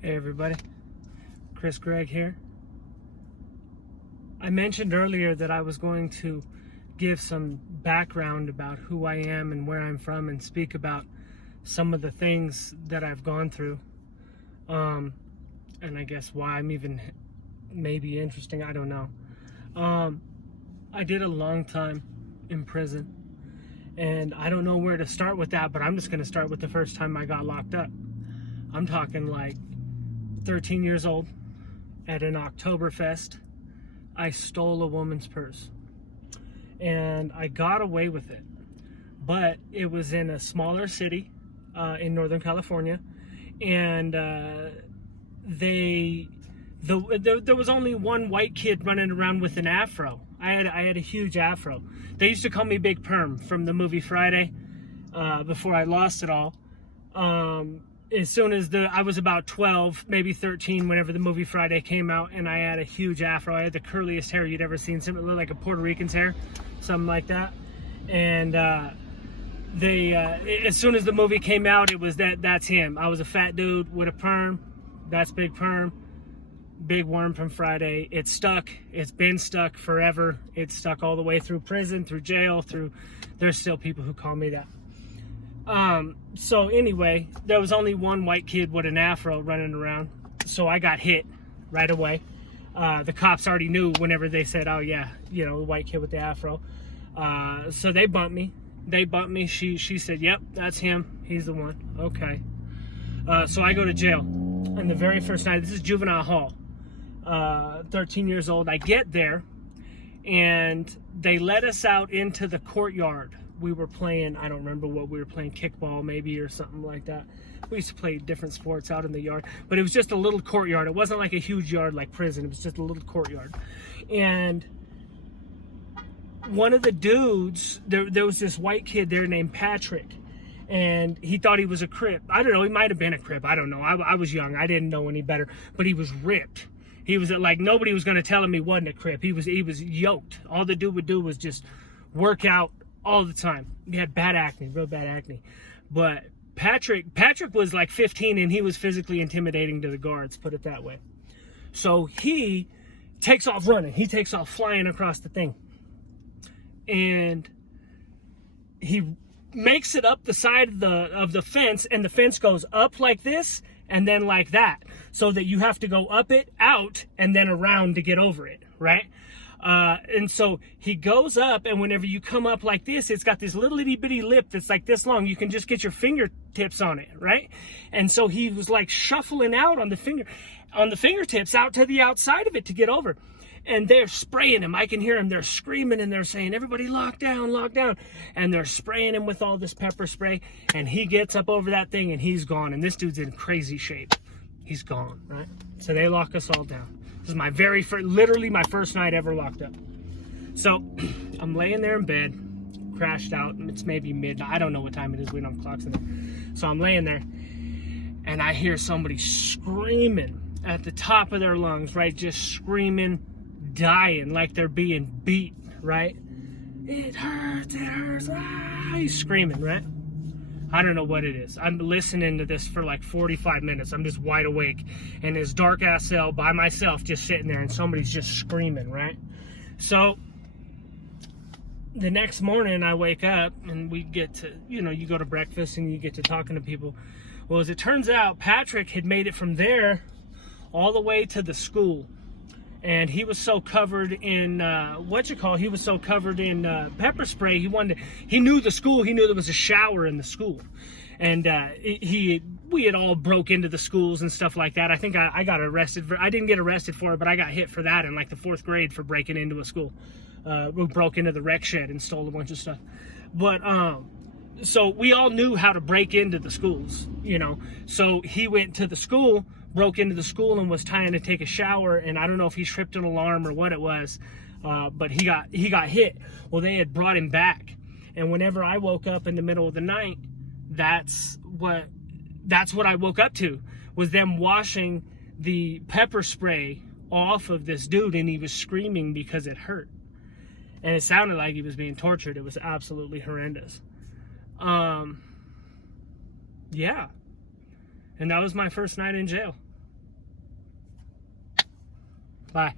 Hey everybody, Chris Gregg here. I mentioned earlier that I was going to give some background about who I am and where I'm from and speak about some of the things that I've gone through. And I guess why I'm even maybe interesting, I don't know. I did a long time in prison, and I don't know where to start with that, but I'm just going to start with the first time I got locked up. I'm talking like 13 years old at an Oktoberfest. I stole a woman's purse and I got away with it, but it was in a smaller city in Northern California, and there was only one white kid running around with an afro. I had a huge afro. They used to call me Big Perm from the movie Friday, before I lost it all. As soon as I was about 12, maybe 13, whenever the movie Friday came out, and I had a huge afro. I had the curliest hair you'd ever seen, something like a Puerto Rican's hair, something like that. And as soon as the movie came out, it was that's him. I was a fat dude with a perm. That's Big Perm. Big worm from Friday. It stuck. It's been stuck forever. It's stuck all the way through prison, through jail, there's still people who call me that. So anyway, there was only one white kid with an afro running around, so I got hit right away. The cops already knew whenever they said, oh yeah, the white kid with the afro. So they bumped me. She said, yep, that's him. He's the one. Okay. So I go to jail. And the very first night, this is Juvenile Hall. 13 years old. I get there, and they let us out into the courtyard. We were playing, I don't remember what we were playing, kickball maybe or something like that. We used to play different sports out in the yard, but it was just a little courtyard. It wasn't like a huge yard like prison. It was just a little courtyard. And one of the dudes, there was this white kid there named Patrick, and he thought he was a Crip. I don't know, he might have been a Crip. I don't know. I was young. I didn't know any better, but he was ripped. He was like, nobody was going to tell him he wasn't a Crip. He was yoked. All the dude would do was just work out all the time. He had bad acne, real bad acne. But Patrick was like 15, and he was physically intimidating to the guards, put it that way. So he takes off running. He takes off flying across the thing. And he makes it up the side of the fence, and the fence goes up like this and then like that, so that you have to go up it, out, and then around to get over it, right? And so he goes up, and whenever you come up like this, it's got this little itty bitty lip that's like this long. You can just get your fingertips on it, right? And so he was like shuffling out on the fingertips out to the outside of it to get over. And they're spraying him. I can hear him. They're screaming, and they're saying, everybody lock down, lock down. And they're spraying him with all this pepper spray, and he gets up over that thing, and he's gone. And this dude's in crazy shape. He's gone, right? So they lock us all down. This is my very first, literally my first night ever locked up. So I'm laying there in bed, crashed out. It's maybe midnight. I don't know what time it is. We don't have clocks in there. So I'm laying there, and I hear somebody screaming at the top of their lungs, right? Just screaming, dying, like they're being beat, right? It hurts, ah! He's screaming, right? I don't know what it is. I'm listening to this for like 45 minutes. I'm just wide awake in this dark ass cell by myself, just sitting there, and somebody's just screaming, right? So the next morning I wake up, and we get to, you go to breakfast and you get to talking to people. Well, as it turns out, Patrick had made it from there all the way to the school. And he was so covered in he was so covered in pepper spray. He knew the school. He knew there was a shower in the school, and we had all broke into the schools and stuff like that. I think I got arrested I didn't get arrested for it, but I got hit for that in like the 4th grade for breaking into a school. We broke into the rec shed and stole a bunch of stuff. But so we all knew how to break into the schools, So he went to the school, broke into the school, and was trying to take a shower, and I don't know if he tripped an alarm or what it was, but he got hit. Well, they had brought him back, and whenever I woke up in the middle of the night, that's what I woke up to, was them washing the pepper spray off of this dude, and he was screaming because it hurt, and it sounded like he was being tortured. It was absolutely horrendous. Yeah. And that was my first night in jail. Bye.